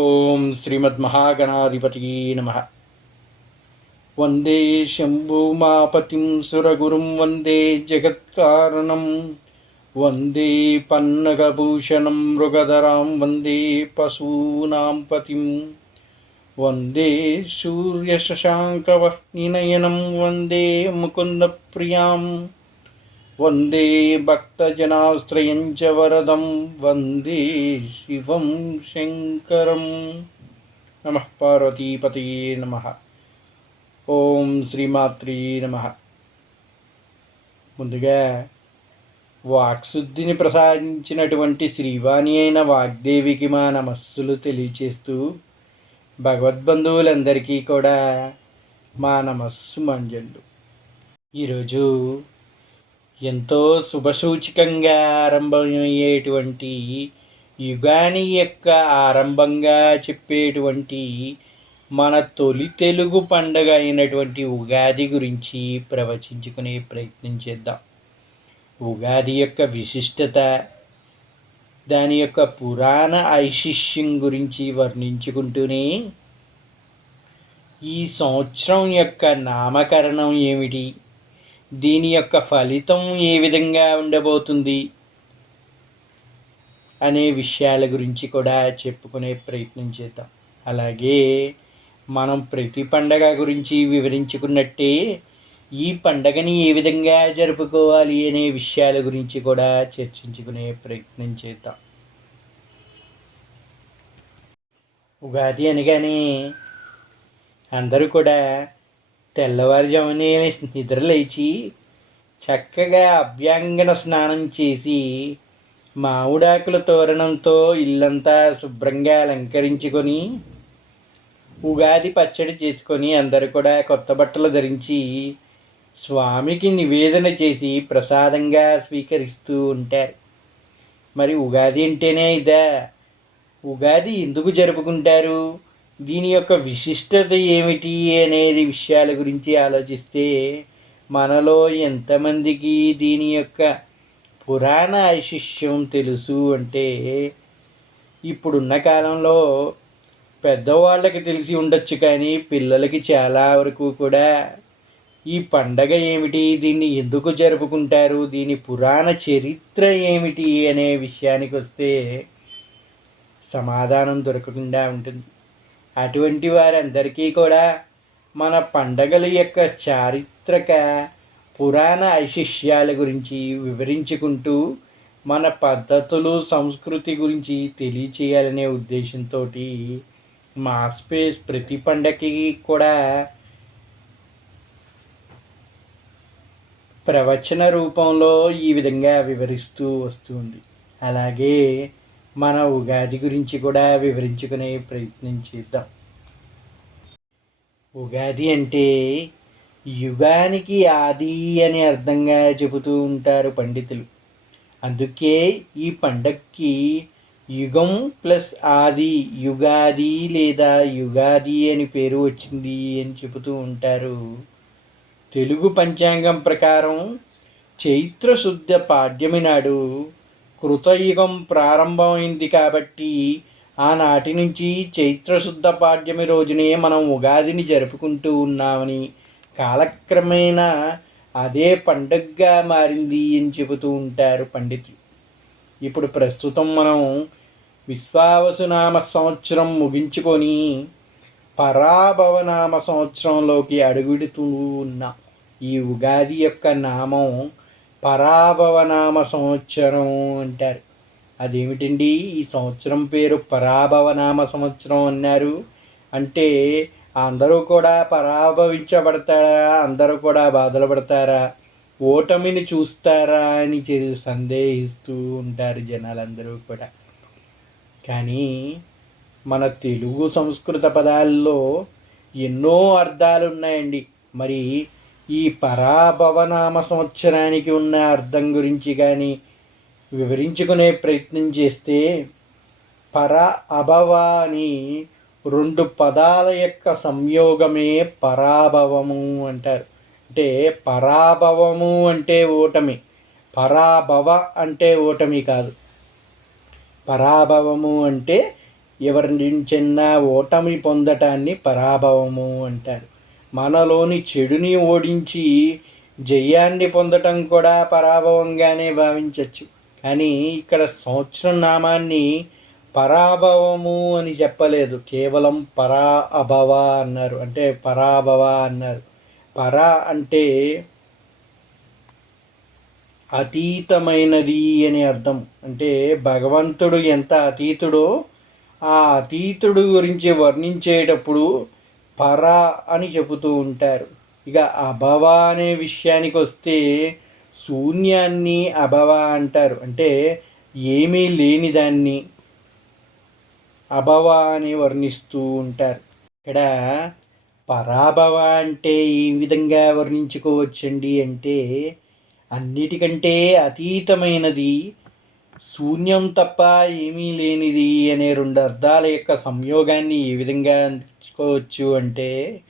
ఓం శ్రీమద్మహాగణాధిపతియే నమః. వందే శంభుమాపతిం సురగురుం వందే జగత్కారణం వందే పన్నగభూషణం మృగధరాం వందే పశూనాం పతిం వందే సూర్యశశాంకవహ్నినయనం వందే ముకుందప్రియాం వందే భక్తజనాశ్రయం చ వరదం వందే శివం శంకరం. నమః పార్వతీపతయే నమః. ఓం శ్రీమాత్రే నమః. ముందుగా వాక్శుద్ధిని ప్రసాదించినటువంటి శ్రీవాణి అయిన వాగ్దేవికి మా నమస్సులు తెలియచేస్తూ, భగవద్బంధువులందరికీ కూడా మా నమస్సు మంజళ్ళు. ఈరోజు ఎంతో శుభసూచకంగా ఆరంభమయ్యేటువంటి యుగాని యొక్క ఆరంభంగా చెప్పేటువంటి మన తొలి తెలుగు పండుగ అయినటువంటి ఉగాది గురించి ప్రవచించుకునే ప్రయత్నం చేద్దాం. ఉగాది యొక్క విశిష్టత, దాని యొక్క పురాణ ఐశిష్యం గురించి వర్ణించుకుంటూనే ఈ సంవత్సరం యొక్క నామకరణం ఏమిటి, దీని యొక్క ఫలితం ఏ విధంగా ఉండబోతుంది అనే విషయాల గురించి కూడా చెప్పుకునే ప్రయత్నం చేద్దాం. అలాగే మనం ప్రతి పండగ గురించి వివరించుకున్నట్టే ఈ పండగని ఏ విధంగా జరుపుకోవాలి అనే విషయాల గురించి కూడా చర్చించుకునే ప్రయత్నం చేద్దాం. ఉగాది అనగానే అందరూ కూడా తెల్లవారుజామునే నిద్రలేచి చక్కగా అభ్యంగన స్నానం చేసి మామిడాకుల తోరణంతో ఇల్లంతా శుభ్రంగా అలంకరించుకొని ఉగాది పచ్చడి చేసుకొని అందరూ కూడా కొత్త బట్టలు ధరించి స్వామికి నివేదన చేసి ప్రసాదంగా స్వీకరిస్తూ ఉంటారు. మరి ఉగాది అంటేనే ఇదా? ఉగాది ఎందుకు జరుపుకుంటారు, దీని యొక్క విశిష్టత ఏమిటి అనేది విషయాల గురించి ఆలోచిస్తే మనలో ఎంతమందికి దీని యొక్క పురాణ ఐశిష్యం తెలుసు అంటే, ఇప్పుడున్న కాలంలో పెద్దవాళ్ళకి తెలిసి ఉండొచ్చు, కానీ పిల్లలకి చాలా వరకు కూడా ఈ పండగ ఏమిటి, దీన్ని ఎందుకు జరుపుకుంటారు, దీని పురాణ చరిత్ర ఏమిటి అనే విషయానికి వస్తే సమాధానం దొరకకుండా ఉంటుంది. అటువంటి వారందరికీ కూడా మన పండగల యొక్క చారిత్రక పురాణ ఐశిష్యాల గురించి వివరించుకుంటూ మన పద్ధతులు, సంస్కృతి గురించి తెలియచేయాలనే ఉద్దేశంతో మా స్పేస్ ప్రతి పండగకి కూడా ప్రవచన రూపంలో ఈ విధంగా వివరిస్తూ వస్తుంది. అలాగే మన ఉగాది గురించి కూడా వివరించుకునే ప్రయత్నం చేద్దాం. ఉగాది అంటే యుగానికి ఆది అని అర్థంగా చెబుతూ ఉంటారు పండితులు. అందుకే ఈ పండక్కి యుగం ప్లస్ ఆది, యుగాది లేదా యుగాది అని పేరు వచ్చింది అని చెబుతూ ఉంటారు. తెలుగు పంచాంగం ప్రకారం చైత్రశుద్ధ పాడ్యమి నాడు కృతయుగం ప్రారంభమైంది. కాబట్టి ఆనాటి నుంచి చైత్రశుద్ధ పాడ్యమి రోజునే మనం ఉగాదిని జరుపుకుంటూ ఉన్నామని, కాలక్రమేణా అదే పండుగగా మారింది అని చెబుతూ ఉంటారు పండితులు. ఇప్పుడు ప్రస్తుతం మనం విశ్వావసునామ సంవత్సరం ముగించుకొని పరాభవనామ సంవత్సరంలోకి అడుగుడుతూ ఉన్నాం. ఈ ఉగాది యొక్క నామం పరాభవనామ సంవత్సరం అంటారు. అదేమిటండి ఈ సంవత్సరం పేరు పరాభవనామ సంవత్సరం అన్నారు అంటే, అందరూ కూడా పరాభవించబడతారా, అందరూ కూడా బాధలు పడతారా, ఓటమిని చూస్తారా అని సందేహిస్తూ ఉంటారు జనాలందరూ కూడా. కానీ మన తెలుగు సంస్కృత పదాల్లో ఎన్నో అర్థాలు ఉన్నాయండి. మరి ఈ పరాభవనామ సంవత్సరానికి ఉన్న అర్థం గురించి కానీ వివరించుకునే ప్రయత్నం చేస్తే, పర అభవ అని రెండు పదాల యొక్క సంయోగమే పరాభవము అంటారు. అంటే పరాభవము అంటే ఓటమి, పరాభవ అంటే ఓటమి కాదు. పరాభవము అంటే ఎవరి నుంచైనా ఓటమి పొందటాన్ని పరాభవము అంటారు. మనలోని చెడుని ఓడించి జయాన్ని పొందటం కూడా పరాభవంగానే భావించవచ్చు. కానీ ఇక్కడ సంవత్సరం నామాన్ని పరాభవము అని చెప్పలేదు, కేవలం పరా అభవ అన్నారు. అంటే పరాభవ అన్నారు. పరా అంటే అతీతమైనది అని అర్థం. అంటే భగవంతుడు ఎంత అతీతుడో ఆ అతీతుడు గురించి వర్ణించేటప్పుడు పర అని చెబుతూ ఉంటారు. ఇక అభవ అనే విషయానికి వస్తే శూన్యాన్ని అభవ అంటారు. అంటే ఏమీ లేని దాన్ని అభవ అని వర్ణిస్తూ ఉంటారు. ఇక్కడ పరాభవ అంటే ఏ విధంగా వర్ణించుకోవచ్చండి అంటే అన్నిటికంటే అతీతమైనది, శూన్యం తప్ప ఏమీ లేనిది అనే రెండు అర్థాల యొక్క సంయోగాన్ని ఏ విధంగా అందించుకోవచ్చు అంటే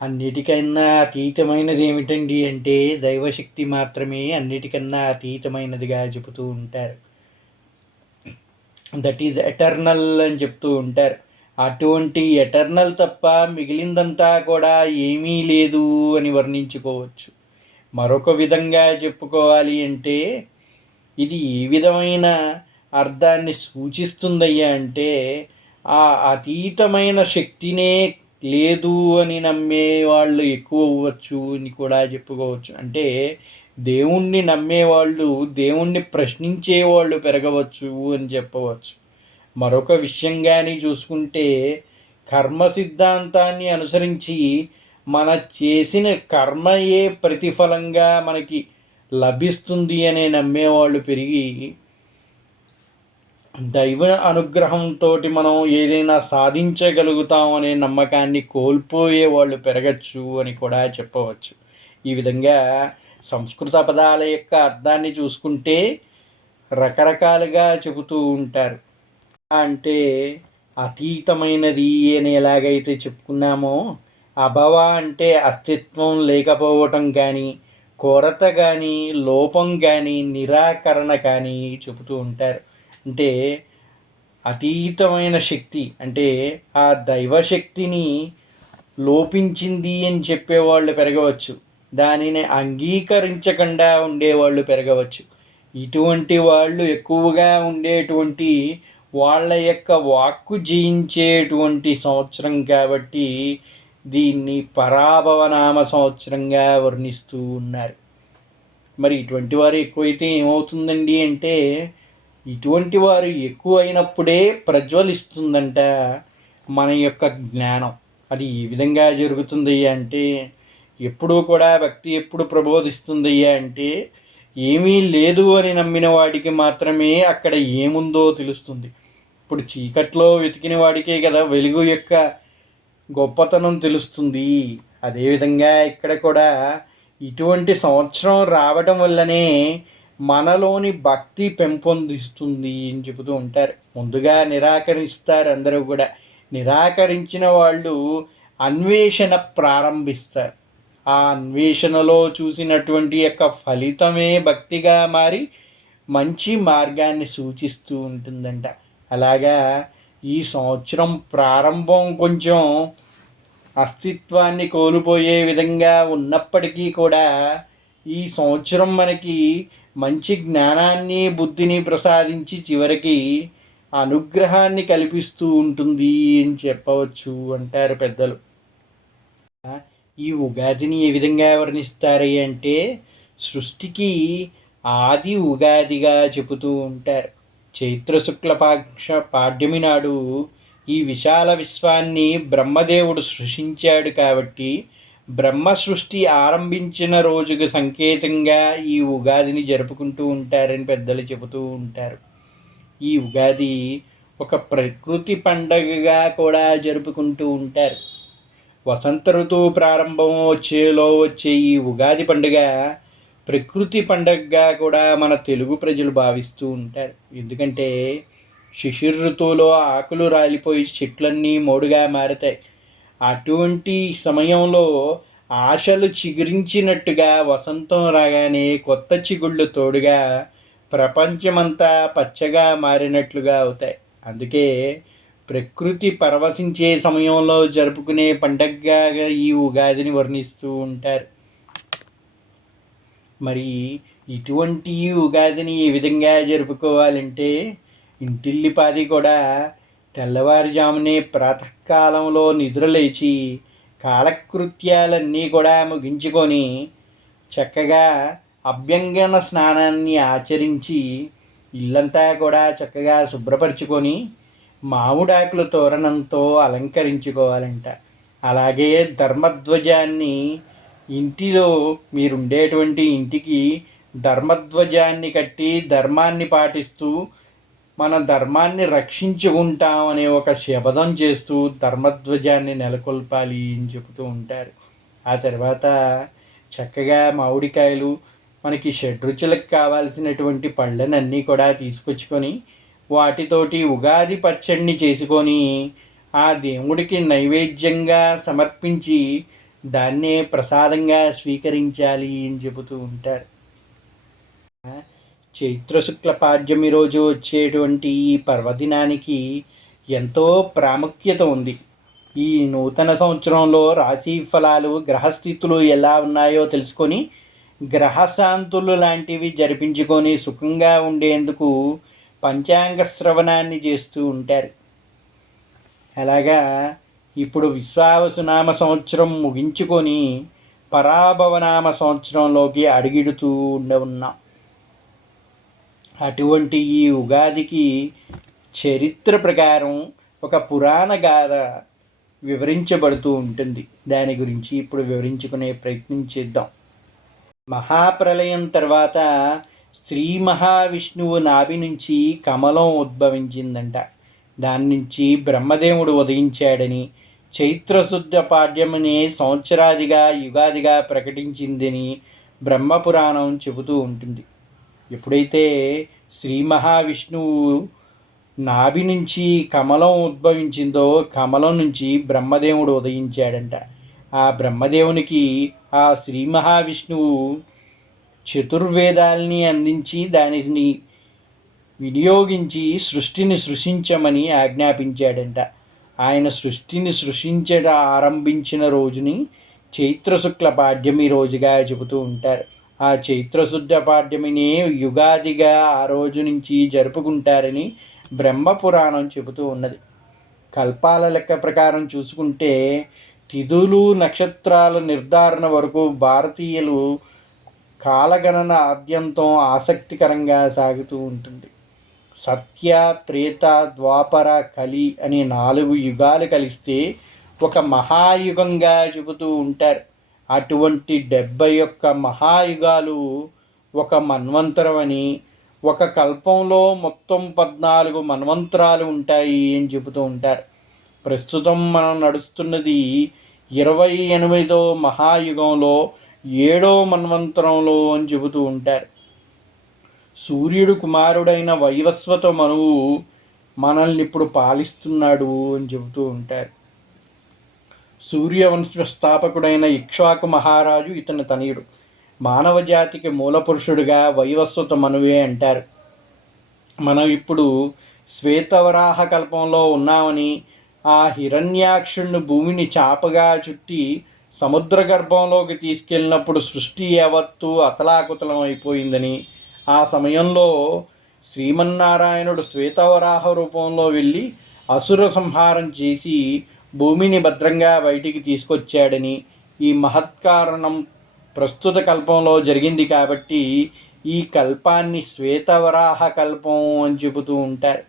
అన్నిటికన్నా అతీతమైనది ఏమిటండి అంటే దైవశక్తి మాత్రమే అన్నిటికన్నా అతీతమైనదిగా చెబుతూ ఉంటారు. దట్ ఈజ్ ఎటర్నల్ అని చెప్తూ ఉంటారు. అటువంటి ఎటర్నల్ తప్ప మిగిలిందంతా కూడా ఏమీ లేదు అని వర్ణించుకోవచ్చు. మరొక విధంగా చెప్పుకోవాలి అంటే ఇది ఏ విధమైన అర్థాన్ని సూచిస్తుందయ్యా అంటే ఆ అతీతమైన శక్తినే లేదు అని నమ్మే వాళ్ళు ఎక్కువ అవ్వచ్చు అని కూడా చెప్పుకోవచ్చు. అంటే దేవుణ్ణి నమ్మేవాళ్ళు దేవుణ్ణి ప్రశ్నించేవాళ్ళు పెరగవచ్చు అని చెప్పవచ్చు. మరొక విషయంగాని చూసుకుంటే కర్మ సిద్ధాంతాన్ని అనుసరించి మన చేసిన కర్మయే ప్రతిఫలంగా మనకి లభిస్తుంది అనే నమ్మేవాళ్ళు పెరిగి దైవ అనుగ్రహంతో మనం ఏదైనా సాధించగలుగుతాం అనే నమ్మకాన్ని కోల్పోయే వాళ్ళు పెరగచ్చు అని కూడా చెప్పవచ్చు. ఈ విధంగా సంస్కృత పదాల యొక్క అర్థాన్ని చూసుకుంటే రకరకాలుగా చెబుతూ ఉంటారు. అంటే అతీతమైనది అని ఎలాగైతే చెప్పుకున్నామో అభవ అంటే అస్తిత్వం లేకపోవటం కానీ, కొరత కానీ, లోపం కానీ, నిరాకరణ కానీ చెబుతూ ఉంటారు. అంటే అతీతమైన శక్తి అంటే ఆ దైవశక్తిని లోపించింది అని చెప్పేవాళ్ళు పెరగవచ్చు. దానిని అంగీకరించకుండా ఉండేవాళ్ళు పెరగవచ్చు. ఇటువంటి వాళ్ళు ఎక్కువగా ఉండేటువంటి వాళ్ళ యొక్క వాక్కు జయించేటువంటి సంవత్సరం కాబట్టి దీన్ని పరాభవనామ సంవత్సరంగా వర్ణిస్తూ ఉన్నారు. మరి ఇటువంటి వారు ఎక్కువైతే ఏమవుతుందండి అంటే ఇటువంటి వారు ఎక్కువ అయినప్పుడే ప్రజ్వలిస్తుందంట మన యొక్క జ్ఞానం. అది ఏ విధంగా జరుగుతుంది అంటే ఎప్పుడూ కూడా భక్తి ఎప్పుడు ప్రబోధిస్తుంది అంటే ఏమీ లేదు అని నమ్మిన వాడికి మాత్రమే అక్కడ ఏముందో తెలుస్తుంది. ఇప్పుడు చీకట్లో వెతికిన వాడికే కదా వెలుగు యొక్క గొప్పతనం తెలుస్తుంది. అదేవిధంగా ఇక్కడ కూడా ఇటువంటి సంవత్సరం రావడం వల్లనే మనలోని భక్తి పెంపొందిస్తుంది అని చెబుతూ ఉంటారు. ముందుగా నిరాకరిస్తారు అందరూ కూడా. నిరాకరించిన వాళ్ళు అన్వేషణ ప్రారంభిస్తారు. ఆ అన్వేషణలో చూసినటువంటి యొక్క ఫలితమే భక్తిగా మారి మంచి మార్గాన్ని సూచిస్తూ ఉంటుందంట. అలాగా ఈ సంవత్సరం ప్రారంభం కొంచెం అస్తిత్వాన్ని కోల్పోయే విధంగా ఉన్నప్పటికీ కూడా ఈ సంవత్సరం మనకి మంచి జ్ఞానాన్ని బుద్ధిని ప్రసాదించి చివరికి అనుగ్రహాన్ని కల్పిస్తూ ఉంటుంది అని చెప్పవచ్చు అంటారు పెద్దలు. ఈ ఉగాదిని ఏ విధంగా వర్ణిస్తారు అంటే సృష్టికి ఆది ఉగాదిగా చెబుతూ ఉంటారు. చైత్ర శుక్లపక్ష పాడ్యమి నాడు ఈ విశాల విశ్వాన్ని బ్రహ్మదేవుడు సృష్టించాడు కాబట్టి బ్రహ్మ సృష్టి ఆరంభించిన రోజుకు సంకేతంగా ఈ ఉగాదిని జరుపుకుంటూ ఉంటారని పెద్దలు చెబుతూ ఉంటారు. ఈ ఉగాది ఒక ప్రకృతి పండగగా కూడా జరుపుకుంటూ ఉంటారు. వసంత ఋతువు ప్రారంభం వచ్చే ఈ ఉగాది పండుగ ప్రకృతి పండగగా కూడా మన తెలుగు ప్రజలు భావిస్తూ ఉంటారు. ఎందుకంటే శిశిర ఋతువులో ఆకులు రాలిపోయి చెట్లన్నీ మోడుగా మారతాయి. అటువంటి సమయంలో ఆశలు చిగురించినట్టుగా వసంతం రాగానే కొత్త చిగుళ్ళు తోడుగా ప్రపంచమంతా పచ్చగా మారినట్లుగా అవుతాయి. అందుకే ప్రకృతి పరవశించే సమయంలో జరుపుకునే పండగగా ఈ ఉగాదిని వర్ణిస్తూ ఉంటారు. మరి ఇటువంటి ఉగాదిని ఏ విధంగా జరుపుకోవాలంటే, ఇంటిల్లిపాది కూడా తెల్లవారుజామునే ప్రాతకాలంలో నిద్రలేచి కాలకృత్యాలన్నీ కూడా ముగించుకొని చక్కగా అభ్యంగన స్నానాన్ని ఆచరించి ఇల్లంతా కూడా చక్కగా శుభ్రపరచుకొని మామిడాకుల తోరణంతో అలంకరించుకోవాలంట. అలాగే ధర్మధ్వజాన్ని ఇంటిలో మీరుండేటువంటి ఇంటికి ధర్మధ్వజాన్ని కట్టి ధర్మాన్ని పాటిస్తూ మన ధర్మాన్ని రక్షించుకుంటాం అనే ఒక శపథం చేస్తూ ధర్మధ్వజాన్ని నెలకొల్పాలి అని చెబుతూ ఉంటారు. ఆ తర్వాత చక్కగా మామిడికాయలు మనకి షడ్రుచులకు కావాల్సినటువంటి పళ్ళనన్నీ కూడా తీసుకొచ్చుకొని వాటితోటి ఉగాది పచ్చడిని చేసుకొని ఆ దేవుడికి నైవేద్యంగా సమర్పించి దాన్నే ప్రసాదంగా స్వీకరించాలి అని చెబుతూ ఉంటారు. చైత్రశుక్ల పాడ్యమి రోజు వచ్చేటువంటి ఈ పర్వదినానికి ఎంతో ప్రాముఖ్యత ఉంది. ఈ నూతన సంవత్సరంలో రాశి ఫలాలు గ్రహస్థితులు ఎలా ఉన్నాయో తెలుసుకొని గ్రహశాంతులు లాంటివి జరిపించుకొని సుఖంగా ఉండేందుకు పంచాంగ శ్రవణాన్ని చేస్తూ ఉంటారు. అలాగా ఇప్పుడు విశ్వావసునామ సంవత్సరం ముగించుకొని పరాభవనామ సంవత్సరంలోకి అడుగిడుతూ ఉన్నాం. అటువంటి ఈ ఉగాదికి చరిత్ర ప్రకారం ఒక పురాణ గాథ వివరించబడుతూ ఉంటుంది. దాని గురించి ఇప్పుడు వివరించుకునే ప్రయత్నం చేద్దాం. మహాప్రళయం తర్వాత శ్రీ మహావిష్ణువు నాభి నుంచి కమలం ఉద్భవించిందంట. దాని నుంచి బ్రహ్మదేవుడు ఉదయించాడని, చైత్రశుద్ధ పాడ్యమనే సంవత్సరాదిగా యుగాదిగా ప్రకటించిందని బ్రహ్మపురాణం చెబుతూ ఉంటుంది. ఎప్పుడైతే శ్రీ మహావిష్ణువు నాభి నుంచి కమలం ఉద్భవించిందో కమలం నుంచి బ్రహ్మదేవుడు ఉదయించాడంట. ఆ బ్రహ్మదేవునికి ఆ శ్రీ మహావిష్ణువు చతుర్వేదాల్ని అందించి దానిని వినియోగించి సృష్టిని సృష్టించమని ఆజ్ఞాపించాడంట. ఆయన సృష్టిని ఆరంభించిన రోజుని చైత్రశుక్ల పాడ్యమి రోజుగా చెబుతూ ఉంటారు. ఆ చైత్రశుద్ధ పాడ్యమిని యుగాదిగా ఆ రోజు నుంచి జరుపుకుంటారని బ్రహ్మపురాణం చెబుతూ ఉన్నది. కల్పాల లెక్క ప్రకారం చూసుకుంటే తిథులు నక్షత్రాల నిర్ధారణ వరకు భారతీయులు కాలగణన ఆద్యంతం ఆసక్తికరంగా సాగుతూ ఉంటుంది. సత్య, త్రేత, ద్వాపర, కలి అని 4 యుగాలు కలిస్తే ఒక మహాయుగంగా చెబుతూ ఉంటారు. అటువంటి 71 మహాయుగాలు ఒక మన్వంతరం అని, ఒక కల్పంలో మొత్తం 14 మన్వంతరాలు ఉంటాయి అని చెబుతూ ఉంటారు. ప్రస్తుతం మనం నడుస్తున్నది 28వ మహాయుగంలో 7వ మన్వంతరంలో అని చెబుతూ ఉంటారు. సూర్యుడు కుమారుడైన వైవస్వత మనువు మనల్ని ఇప్పుడు పాలిస్తున్నాడు అని చెబుతూ ఉంటారు. సూర్యవంశ స్థాపకుడైన ఇక్ష్వాకు మహారాజు ఇతని తనయుడు. మానవ జాతికి మూలపురుషుడుగా వైవస్వత మనువే అంటారు. మనం ఇప్పుడు శ్వేతవరాహ కల్పంలో ఉన్నామని, ఆ హిరణ్యాక్షుణ్ణి భూమిని చాపగా చుట్టి సముద్ర గర్భంలోకి తీసుకెళ్ళినప్పుడు సృష్టి యావత్తు అతలాకుతలం అయిపోయిందని, ఆ సమయంలో శ్రీమన్నారాయణుడు శ్వేతవరాహ రూపంలో వెళ్ళి అసుర సంహారం చేసి భూమిని భద్రంగా బయటికి తీసుకొచ్చాడని, ఈ మహత్కారణం ప్రస్తుత కల్పంలో జరిగింది కాబట్టి ఈ కల్పాన్ని శ్వేతవరాహ కల్పం అని చెబుతూ ఉంటారు.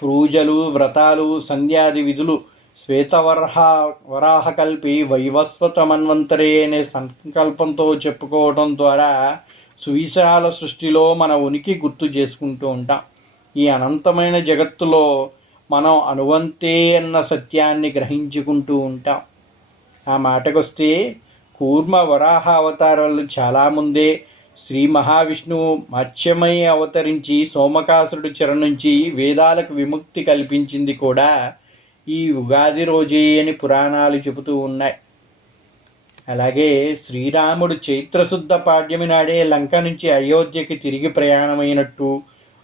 పూజలు, వ్రతాలు, సంధ్యాది విధులు వరాహ కల్పి వైవస్వత మన్వంతరే అనే సంకల్పంతో చెప్పుకోవడం ద్వారా సువిశాల సృష్టిలో మన ఉనికి గుర్తు చేసుకుంటూ ఉంటాం. ఈ అనంతమైన జగత్తులో మనం అనువంతే అన్న సత్యాన్ని గ్రహించుకుంటూ ఉంటాం. ఆ మాటకొస్తే కూర్మ వరాహ అవతారాలు చాలా ముందే శ్రీ మహావిష్ణువు మత్స్యమై అవతరించి సోమకాసురుడి చెర నుంచి వేదాలకు విముక్తి కల్పించింది కూడా ఈ ఉగాది రోజే అని పురాణాలు చెబుతూ ఉన్నాయి. అలాగే శ్రీరాముడు చైత్రశుద్ధ పాడ్యమి నాడే లంక నుంచి అయోధ్యకి తిరిగి ప్రయాణమైనట్టు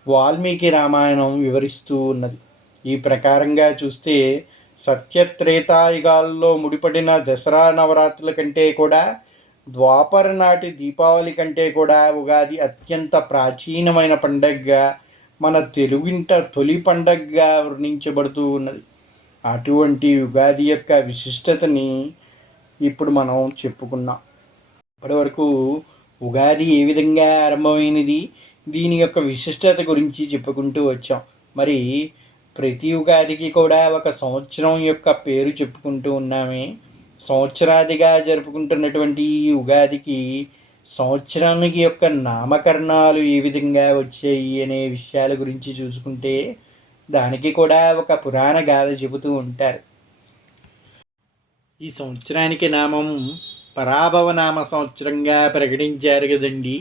వాల్మీకి రామాయణం వివరిస్తూ ఉన్నది. ఈ ప్రకారంగా చూస్తే సత్యత్రేతాయుగాల్లో ముడిపడిన దసరా నవరాత్రుల కంటే కూడా ద్వాపర నాటి దీపావళి కంటే కూడా ఉగాది అత్యంత ప్రాచీనమైన పండగగా మన తెలుగింట తొలి పండగగా వర్ణించబడుతూ ఉన్నది. అటువంటి ఉగాది యొక్క విశిష్టతని ఇప్పుడు మనం చెప్పుకున్నాం. ఇప్పటివరకు ఉగాది ఏ విధంగా ఆరంభమైనది, దీని యొక్క విశిష్టత గురించి చెప్పుకుంటూ వచ్చాం. మరి ప్రతి ఉగాదికి కూడా ఒక సంవత్సరం యొక్క పేరు చెప్పుకుంటూ ఉన్నామే. సంవత్సరాదిగా జరుపుకుంటున్నటువంటి ఈ ఉగాదికి సంవత్సరానికి యొక్క నామకరణాలు ఏ విధంగా వచ్చాయి అనే విషయాల గురించి చూసుకుంటే దానికి కూడా ఒక పురాణ గాథ చెబుతూ ఉంటారు. ఈ సంవత్సరానికి నామం పరాభవ నామ సంవత్సరంగా ప్రకటించారు కదండి.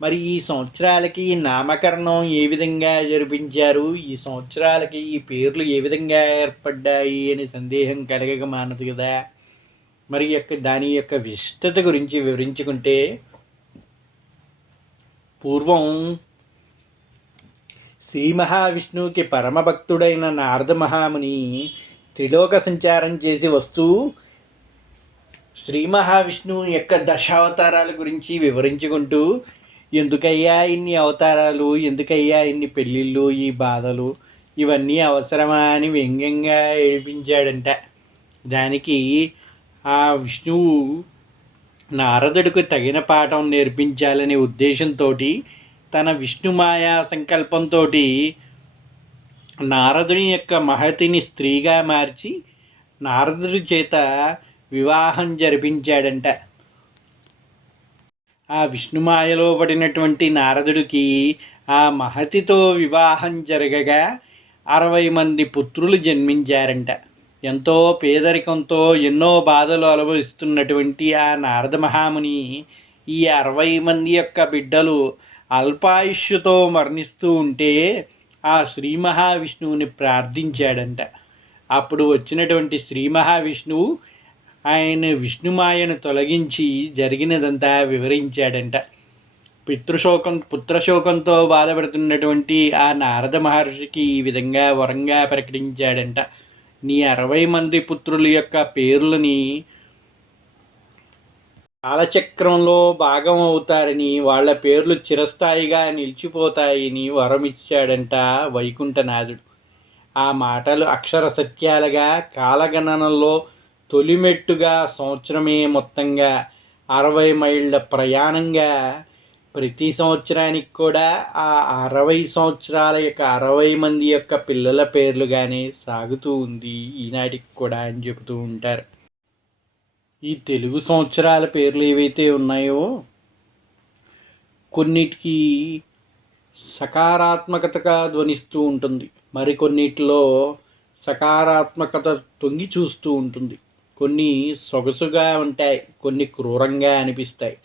మరి ఈ సంవత్సరాలకి నామకరణం ఏ విధంగా జరిపించారు, ఈ సంవత్సరాలకి ఈ పేర్లు ఏ విధంగా ఏర్పడ్డాయి అనే సందేహం కలగక మానదు కదా. మరి దాని యొక్క విశిష్టత గురించి వివరించుకుంటే, పూర్వం శ్రీ మహావిష్ణువుకి పరమభక్తుడైన నారద మహాముని త్రిలోక సంచారం చేసి వస్తూ శ్రీ మహావిష్ణువు యొక్క దశావతారాల గురించి వివరించుకుంటూ, ఎందుకయ్యా ఇన్ని అవతారాలు, ఎందుకయ్యా ఇన్ని పెళ్ళిళ్ళు, ఈ బాధలు, ఇవన్నీ అవసరమా అని వ్యంగ్యంగా ఏడిపించాడంట. దానికి ఆ విష్ణువు నారదుడికి తగిన పాఠం నేర్పించాలనే ఉద్దేశంతో తన విష్ణుమాయా సంకల్పంతో నారదుని యొక్క మహతిని స్త్రీగా మార్చి నారదుడి చేత వివాహం జరిపించాడంట. ఆ విష్ణుమాయలో పడినటువంటి నారదుడికి ఆ మహతితో వివాహం జరగగా 60 మంది పుత్రులు జన్మించారంట. ఎంతో పేదరికంతో ఎన్నో బాధలు అనుభవిస్తున్నటువంటి ఆ నారద మహాముని ఈ 60 మంది యొక్క బిడ్డలు అల్పాయుష్యుతో మరణిస్తూ ఉంటే ఆ శ్రీ మహావిష్ణువుని ప్రార్థించాడంట. అప్పుడు వచ్చినటువంటి శ్రీ మహావిష్ణువు ఆయన విష్ణుమాయను తొలగించి జరిగినదంతా వివరించాడంట. పుత్రశోకంతో బాధపడుతున్నటువంటి ఆ నారద మహర్షికి ఈ విధంగా వరంగా ప్రకటించాడంట. నీ 60 మంది పుత్రుల యొక్క పేర్లని కాలచక్రంలో భాగం అవుతారని, వాళ్ళ పేర్లు చిరస్థాయిగా నిలిచిపోతాయని వరమిచ్చాడంట వైకుంఠనాథుడు. ఆ మాటలు అక్షర సత్యాలుగా కాలగణనలో తొలిమెట్టుగా సంవత్సరమే మొత్తంగా 60 మైళ్ళ ప్రయాణంగా ప్రతి సంవత్సరానికి కూడా ఆ 60 సంవత్సరాల యొక్క 60 మంది యొక్క పిల్లల పేర్లుగానే సాగుతూ ఉంది ఈనాటికి కూడా అని చెబుతూ ఉంటారు. ఈ తెలుగు సంవత్సరాల పేర్లు ఏవైతే ఉన్నాయో కొన్నిటికి సకారాత్మకతగా ధ్వనిస్తూ ఉంటుంది, మరికొన్నిటిలో సకారాత్మకత తొంగి చూస్తూ ఉంటుంది. కొన్ని సొగసుగా ఉంటాయి, కొన్ని క్రూరంగా అనిపిస్తాయి.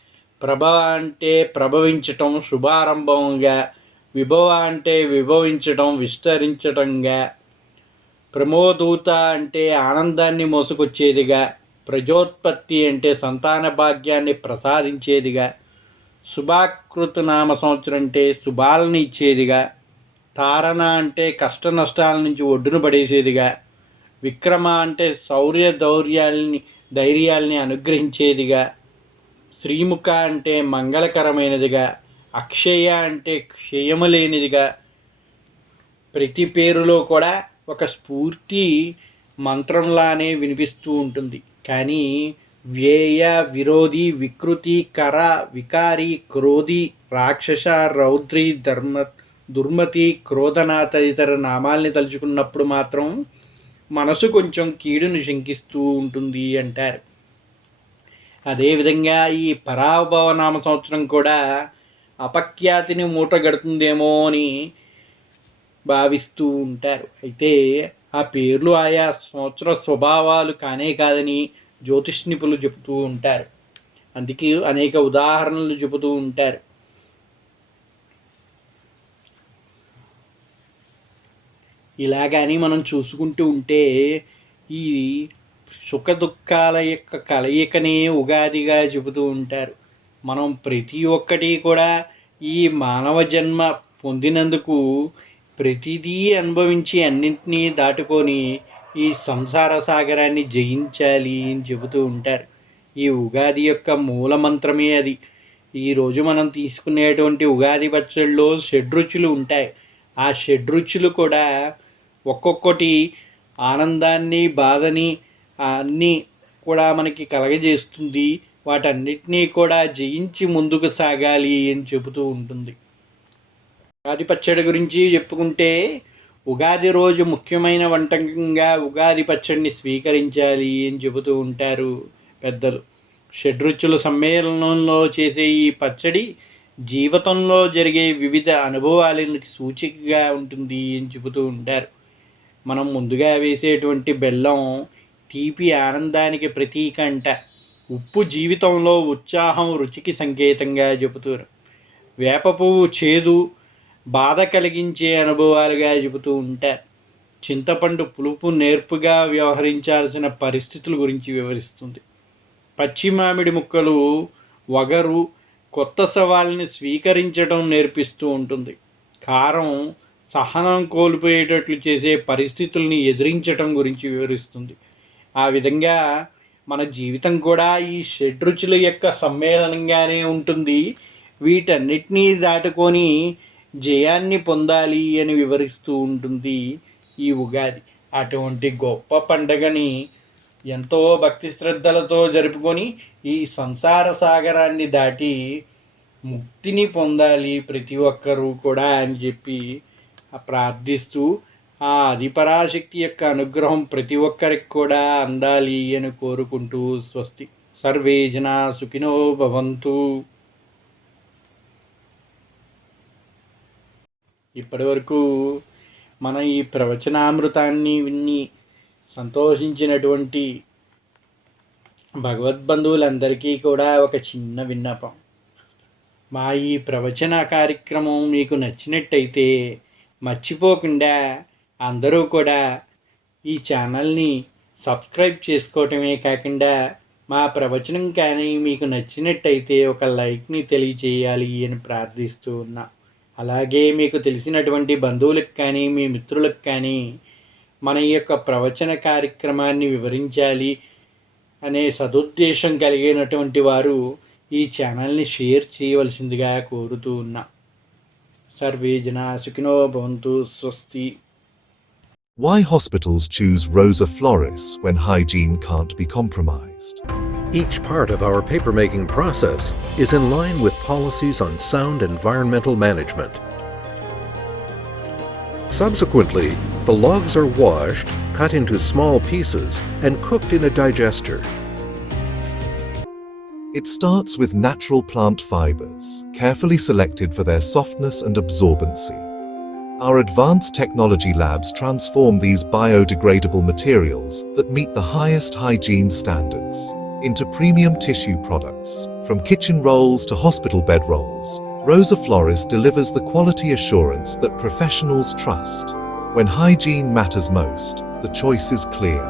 ప్రభ అంటే ప్రభవించటం, శుభారంభంగా. విభవ అంటే విభవించటం, విస్తరించటంగా. ప్రమోదూత అంటే ఆనందాన్ని మోసుకొచ్చేదిగా. ప్రజోత్పత్తి అంటే సంతాన భాగ్యాన్ని ప్రసాదించేదిగా. శుభాకృత నామ సంవత్సరం అంటే శుభాలని ఇచ్చేదిగా. తారణ అంటే కష్ట నష్టాల నుంచి ఒడ్డున పడేసేదిగా. విక్రమ అంటే శౌర్య ధైర్యాల్ని అనుగ్రహించేదిగా. శ్రీముఖ అంటే మంగళకరమైనదిగా. అక్షయ అంటే క్షయము లేనిదిగా. ప్రతి పేరులో కూడా ఒక స్ఫూర్తి మంత్రంలానే వినిపిస్తూ ఉంటుంది. కానీ వ్యయ, విరోధి, వికృతి, కర, వికారి, క్రోధి, రాక్షస, రౌద్రి, దుర్మతి, క్రోధన తదితర నామాల్ని తలుచుకున్నప్పుడు మాత్రం మనసు కొంచెం కీడును శంకిస్తూ ఉంటుంది అంటారు. అదేవిధంగా ఈ పరాభవ నామ సంవత్సరం కూడా అపఖ్యాతిని మూటగడుతుందేమో అని భావిస్తూ ఉంటారు. అయితే ఆ పేర్లు ఆయా సంవత్సర స్వభావాలు కానే కాదని జ్యోతిష్ నిపుణులు చెబుతూ ఉంటారు. అందుకే అనేక ఉదాహరణలు చెబుతూ ఉంటారు. ఇలాగని మనం చూసుకుంటూ ఉంటే ఈ సుఖ దుఃఖాల యొక్క కలయికనే ఉగాదిగా చెబుతూ ఉంటారు. మనం ప్రతి ఒక్కటి కూడా ఈ మానవ జన్మ పొందినందుకు ప్రతిదీ అనుభవించి అన్నింటినీ దాటుకొని ఈ సంసార సాగరాన్ని జయించాలి అని చెబుతూ ఉంటారు. ఈ ఉగాది యొక్క మూల మంత్రమే అది. ఈరోజు మనం తీసుకునేటువంటి ఉగాది పచ్చడిలో షడ్రుచులు ఉంటాయి. ఆ షడ్రుచులు కూడా ఒక్కొక్కటి ఆనందాన్ని, బాధని అన్నీ కూడా మనకి కలగజేస్తుంది. వాటన్నిటినీ కూడా జయించి ముందుకు సాగాలి అని చెబుతూ ఉంటుంది. ఉగాది పచ్చడి గురించి చెప్పుకుంటే, ఉగాది రోజు ముఖ్యమైన వంటకంగా ఉగాది పచ్చడిని స్వీకరించాలి అని చెబుతూ ఉంటారు పెద్దలు. షడ్రుచుల సమ్మేళనంలో చేసే ఈ పచ్చడి జీవితంలో జరిగే వివిధ అనుభవాలకు సూచికగా ఉంటుంది అని చెబుతూ ఉంటారు. మనం ముందుగా వేసేటువంటి బెల్లం తీపి ఆనందానికి ప్రతీక అంట. ఉప్పు జీవితంలో ఉత్సాహం, రుచికి సంకేతంగా చెబుతారు. వేప పువ్వు చేదు, బాధ కలిగించే అనుభవాలుగా చెబుతూ ఉంటారు. చింతపండు పులుపు నేర్పుగా వ్యవహరించాల్సిన పరిస్థితుల గురించి వివరిస్తుంది. పచ్చి మామిడి ముక్కలు వగరు, కొత్త సవాల్ని స్వీకరించడం నేర్పిస్తూ ఉంటుంది. కారం సహనం కోల్పోయేటట్లు చేసే పరిస్థితుల్ని ఎదిరించడం గురించి వివరిస్తుంది. ఆ విధంగా మన జీవితం కూడా ఈ షడ్రుచుల యొక్క సమ్మేళనంగానే ఉంటుంది. వీటన్నిటినీ దాటుకొని జయాన్ని పొందాలి అని వివరిస్తూ ఉంటుంది ఈ ఉగాది. అటువంటి గొప్ప పండగని ఎంతో భక్తి శ్రద్ధలతో జరుపుకొని ఈ సంసార సాగరాన్ని దాటి ముక్తిని పొందాలి ప్రతి ఒక్కరూ కూడా అని చెప్పి ప్రార్థిస్తూ, ఆ ఆదిపరాశక్తి యొక్క అనుగ్రహం ప్రతి ఒక్కరికి కూడా అందాలి అని కోరుకుంటూ స్వస్తి. సర్వే జనా సుఖినో భవంతు. ఇప్పటి వరకు మన ఈ ప్రవచనామృతాన్ని విని సంతోషించినటువంటి భగవద్బంధువులందరికీ కూడా ఒక చిన్న విన్నపం. మా ఈ ప్రవచన కార్యక్రమం మీకు నచ్చినట్టయితే మర్చిపోకుండా అందరూ కూడా ఈ ఛానల్ని సబ్స్క్రైబ్ చేసుకోవటమే కాకుండా మా ప్రవచనం కానీ మీకు నచ్చినట్టయితే ఒక లైక్ని తెలియజేయాలి అని ప్రార్థిస్తూ ఉన్నా. అలాగే మీకు తెలిసినటువంటి బంధువులకు కానీ మీ మిత్రులకు కానీ మన యొక్క ప్రవచన కార్యక్రమాన్ని వివరించాలి అనే సదుద్దేశం కలిగినటువంటి వారు ఈ ఛానల్ని షేర్ చేయవలసిందిగా కోరుతూ ఉన్నా. సర్వే జనా సుఖినో భవంతు. స్వస్తి. Why hospitals choose Rosa Floris when hygiene can't be compromised. Each part of our papermaking process is in line with policies on sound environmental management. Subsequently, the logs are washed, cut into small pieces, and cooked in a digester. It starts with natural plant fibers, carefully selected for their softness and absorbency. Our advanced technology labs transform these biodegradable materials that meet the highest hygiene standards into premium tissue products. From kitchen rolls to hospital bed rolls, Rosa Floris delivers the quality assurance that professionals trust. When hygiene matters most, the choice is clear.